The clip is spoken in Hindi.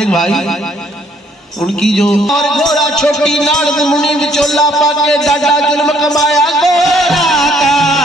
एक भाई उनकी जो और घोड़ा छोटी नारद मुनि विचोला पाके डाडा जुल्म कमाया घोड़ा का